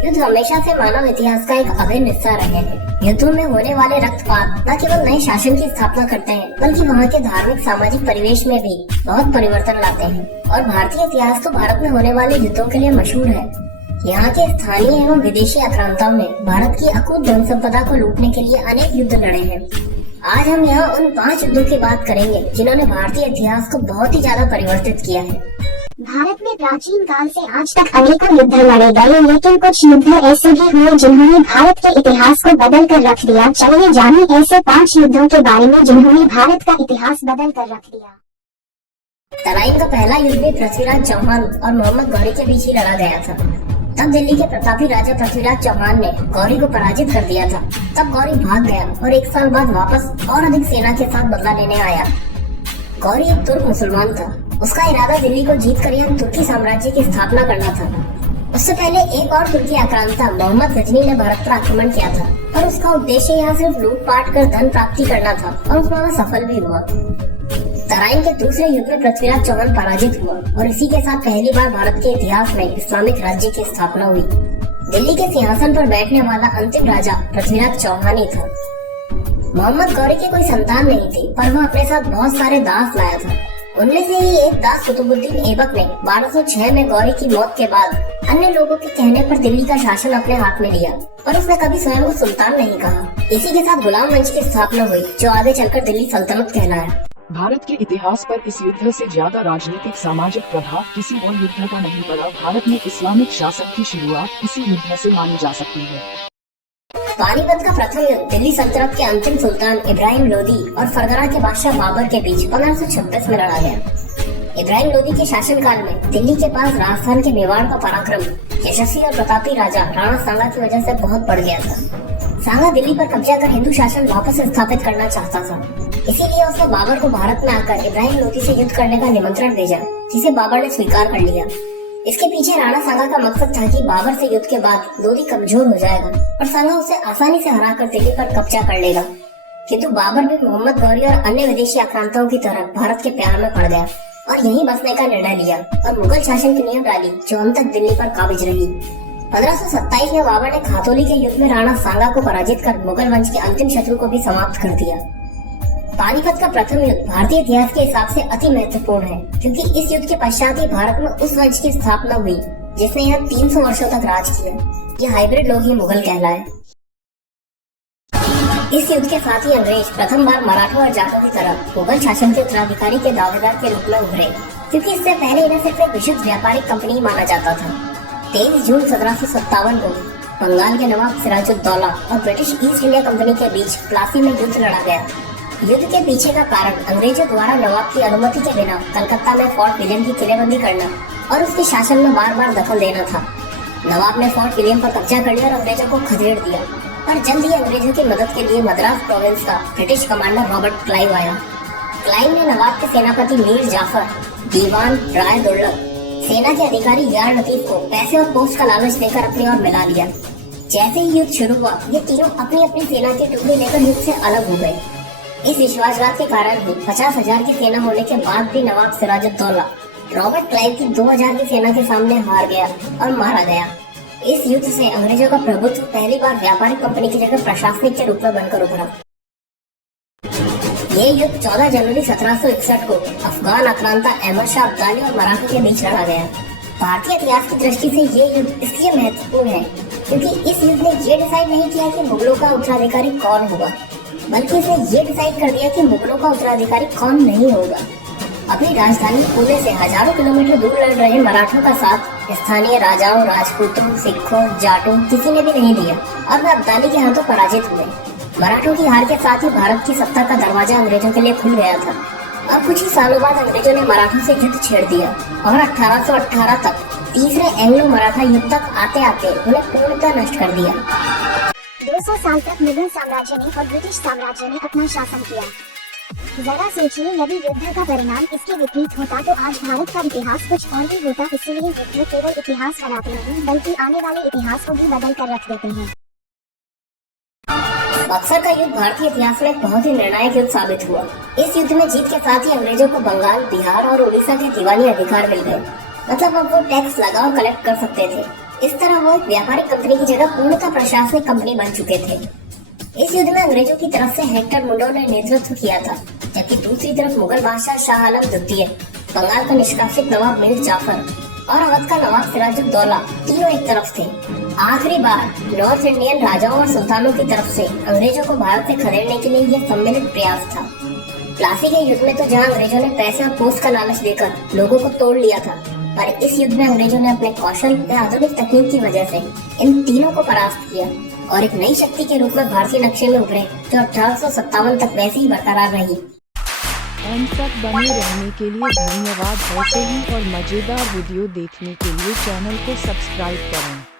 युद्ध हमेशा से मानव इतिहास का एक अभिन्न हिस्सा रहे हैं। युद्धों में होने वाले रक्तपात न केवल नए शासन की स्थापना करते हैं, बल्कि वहाँ के धार्मिक सामाजिक परिवेश में भी बहुत परिवर्तन लाते हैं। और भारतीय इतिहास तो भारत में होने वाले युद्धों के लिए मशहूर है। यहाँ के स्थानीय एवं विदेशी आक्रांताओं ने भारत की अकूत धन संपदा को लूटने के लिए अनेक युद्ध लड़े हैं। आज हम यहाँ उन 5 युद्धों की बात करेंगे जिन्होंने भारतीय इतिहास को बहुत ही ज्यादा परिवर्तित किया है। भारत में प्राचीन काल से आज तक अनेकों युद्ध लड़े गए, लेकिन कुछ युद्ध ऐसे भी हुए जिन्होंने भारत के इतिहास को बदल कर रख दिया। चलिए जाने ऐसे 5 युद्धों के बारे में जिन्होंने भारत का इतिहास बदल कर रख दिया। तराइन का पहला युद्ध भी पृथ्वीराज चौहान और मोहम्मद गौरी के बीच ही लड़ा गया था। तब दिल्ली के प्रतापी राजा पृथ्वीराज चौहान ने गौरी को पराजित कर दिया था। तब गौरी भाग गया और 1 साल बाद वापस और अधिक सेना के साथ बदला लेने आया। गौरी एक तुर्क मुसलमान था। उसका इरादा दिल्ली को जीतकर यहाँ तुर्की साम्राज्य की स्थापना करना था। उससे पहले एक और तुर्की आक्रांता मोहम्मद गजनी ने भारत पर आक्रमण किया था, पर उसका उद्देश्य यहाँ सिर्फ लूटपाट कर धन प्राप्ति करना था और उसमें वह सफल भी हुआ। तराइन के दूसरे युद्ध में पृथ्वीराज चौहान पराजित हुआ और इसी के साथ पहली बार भारत के इतिहास में इस्लामिक राज्य की स्थापना हुई। दिल्ली के सिंहासन पर बैठने वाला अंतिम राजा पृथ्वीराज चौहान ही था। मोहम्मद गौरी की कोई संतान नहीं थी, पर वह अपने साथ बहुत सारे दास लाया था। उनमें से ही एक दास कुतुबुद्दीन ऐबक ने 1206 में गौरी की मौत के बाद अन्य लोगों के कहने पर दिल्ली का शासन अपने हाथ में लिया, पर उसने कभी स्वयं को सुल्तान नहीं कहा। इसी के साथ गुलाम वंश की स्थापना हुई, जो आगे चलकर दिल्ली सल्तनत कहलाया। भारत के इतिहास पर इस युद्ध से ज्यादा राजनीतिक सामाजिक प्रभाव किसी और युद्ध का नहीं पड़ा। भारत में इस्लामिक शासन की शुरुआत इसी युद्ध से मानी जा सकती है। पानीपत का प्रथम युद्ध दिल्ली सल्तनत के अंतिम सुल्तान इब्राहिम लोदी और फरगना के बादशाह बाबर के बीच 1526 में लड़ा गया। इब्राहिम लोदी के शासनकाल में दिल्ली के पास राजस्थान के मेवाड़ का पराक्रम यशस्वी और प्रतापी राजा राणा सांगा की वजह से बहुत बढ़ गया था। सांगा दिल्ली पर कब्जा कर हिंदू शासन वापस स्थापित करना चाहता था। इसीलिए उसने बाबर को भारत में आकर इब्राहिम लोदी से युद्ध करने का निमंत्रण भेजा, जिसे बाबर ने स्वीकार कर लिया। इसके पीछे राणा सांगा का मकसद था कि बाबर से युद्ध के बाद लोदी कमजोर हो जाएगा और सांगा उसे आसानी से हराकर दिल्ली पर कब्जा कर लेगा। किंतु बाबर भी मोहम्मद गौरी और अन्य विदेशी आक्रांताओं की तरह भारत के प्यार में पड़ गया और यहीं बसने का निर्णय लिया और मुगल शासन की नींव डाली, जो अंत तक दिल्ली पर काबिज रही। 1527 में बाबर ने खातौली के युद्ध में राणा सांगा को पराजित कर मुगल वंश के अंतिम शत्रु को भी समाप्त कर दिया। पानीपत का प्रथम युद्ध भारतीय इतिहास के हिसाब से अति महत्वपूर्ण है, क्योंकि इस युद्ध के पश्चात ही भारत में उस वंश की स्थापना हुई जिसने यहाँ 300 वर्षों तक राज किया। ये हाइब्रिड लोग ही मुगल कहलाए। इस युद्ध के साथ ही अंग्रेज प्रथम बार मराठों और जाटों की तरह मुगल शासन के उत्तराधिकारी के दावेदार के रूप में उभरे, क्योंकि इससे पहले इन्हें सिर्फ एक विशुद्ध व्यापारिक कंपनी माना जाता था। 23 जून 1757 को बंगाल के नवाब सिराजुद्दौला और ब्रिटिश ईस्ट इंडिया कंपनी के बीच प्लासी में युद्ध लड़ा गया। युद्ध के पीछे का कारण अंग्रेजों द्वारा नवाब की अनुमति के बिना कलकत्ता में फोर्ट विलियम की किलेबंदी करना और उसके शासन में बार बार दखल देना था। नवाब ने फोर्ट विलियम पर कब्जा कर लिया और अंग्रेजों को खदेड़ दिया, पर जल्द ही अंग्रेजों की मदद के लिए मद्रास प्रोविंस का ब्रिटिश कमांडर रॉबर्ट क्लाइव आया। क्लाइव ने नवाब के सेनापति मीर जाफर, दीवान राय दुर्लभ, सेना के अधिकारी यार लतीफ को पैसे और पोस्ट का लालच देकर अपनी ओर मिला लिया। जैसे ही युद्ध शुरू हुआ, ये तीनों अपनी अपनी सेना के टुकड़े लेकर युद्ध से अलग हो गए। इस विश्वासघात के कारण ही 50,000 की सेना होने के बाद भी नवाब सिराजुद्दौला रॉबर्ट क्लाइव की 2,000 की सेना के सामने हार गया और मारा गया। इस युद्ध से अंग्रेजों का प्रभुत्व पहली बार व्यापारिक कंपनी की जगह प्रशासनिक के रूप में बनकर उभरा। ये युद्ध 14 जनवरी 1761 को अफगान आक्रांता अहमद शाह अब्दाली और मराठों के बीच लड़ा गया। भारतीय इतिहास की दृष्टि से ये युद्ध इसलिए महत्वपूर्ण है क्योंकि इस युद्ध ने ये डिसाइड नहीं किया कि मुगलों का उत्तराधिकारी कौन होगा, बल्कि इसने ये डिसाइड कर दिया कि मुगलों का उत्तराधिकारी कौन नहीं होगा। अपनी राजधानी पुणे से हजारों किलोमीटर दूर लड़ रहे मराठों का साथ स्थानीय राजाओं, राजपूतों, सिखों, जाटों किसी ने भी नहीं दिया और वे अब्दाली के हाथों पराजित हुए। मराठों की हार के साथ ही भारत की सत्ता का दरवाजा अंग्रेजों के लिए खुल गया था। अब कुछ ही सालों बाद अंग्रेजों ने मराठों से युद्ध छेड़ दिया और 1818 तक तीसरे एंग्लो मराठा युद्ध तक आते आते उन्हें पूर्णतः नष्ट कर दिया। 200 साल तक मुगल साम्राज्य ने और ब्रिटिश साम्राज्य ने अपना शासन किया। जरा सोचिए, यदि युद्ध का परिणाम इसके विपरीत होता तो आज भारत का इतिहास कुछ और भी होता। इसलिए युद्ध केवल इतिहास बनाते नहीं, बल्कि आने वाले इतिहास को भी बदल कर रख देते हैं। बक्सर का युद्ध भारतीय इतिहास में बहुत ही निर्णायक युद्ध साबित हुआ। इस युद्ध में जीत के साथ ही अंग्रेजों को बंगाल, बिहार और उड़ीसा के दीवानी अधिकार मिल गए। मतलब अब वो टैक्स लगा और कलेक्ट कर सकते थे। इस तरह वो एक व्यापारिक कंपनी की जगह पूर्णतः प्रशासनिक कंपनी बन चुके थे। इस युद्ध में अंग्रेजों की तरफ से हेक्टर मुंडो ने नेतृत्व किया था, जबकि दूसरी तरफ मुगल बादशाह शाह आलम द्वितीय, बंगाल का निष्कासित नवाब मीर जाफर और अवध का नवाब सिराजुद्दौला तीनों एक तरफ थे। आखिरी बार नॉर्थ इंडियन राजाओं और सुल्तानों की तरफ से अंग्रेजों को भारत से खदेड़ने के लिए यह सम्मिलित प्रयास था। प्लासी के युद्ध में तो जहां अंग्रेजों ने पैसे और पोस्ट का लालच देकर लोगों को तोड़ लिया था, पर इस युद्ध में अंग्रेजों ने अपने कौशल या आधुनिक तकनीक की वजह से इन तीनों को परास्त किया और एक नई शक्ति के रूप में भारतीय नक्शे में उभरे, जो 1857 तक वैसे ही बरकरार रही। एंड तक बने रहने के लिए धन्यवाद। ऐसे ही और मजेदार वीडियो देखने के लिए चैनल को सब्सक्राइब करें।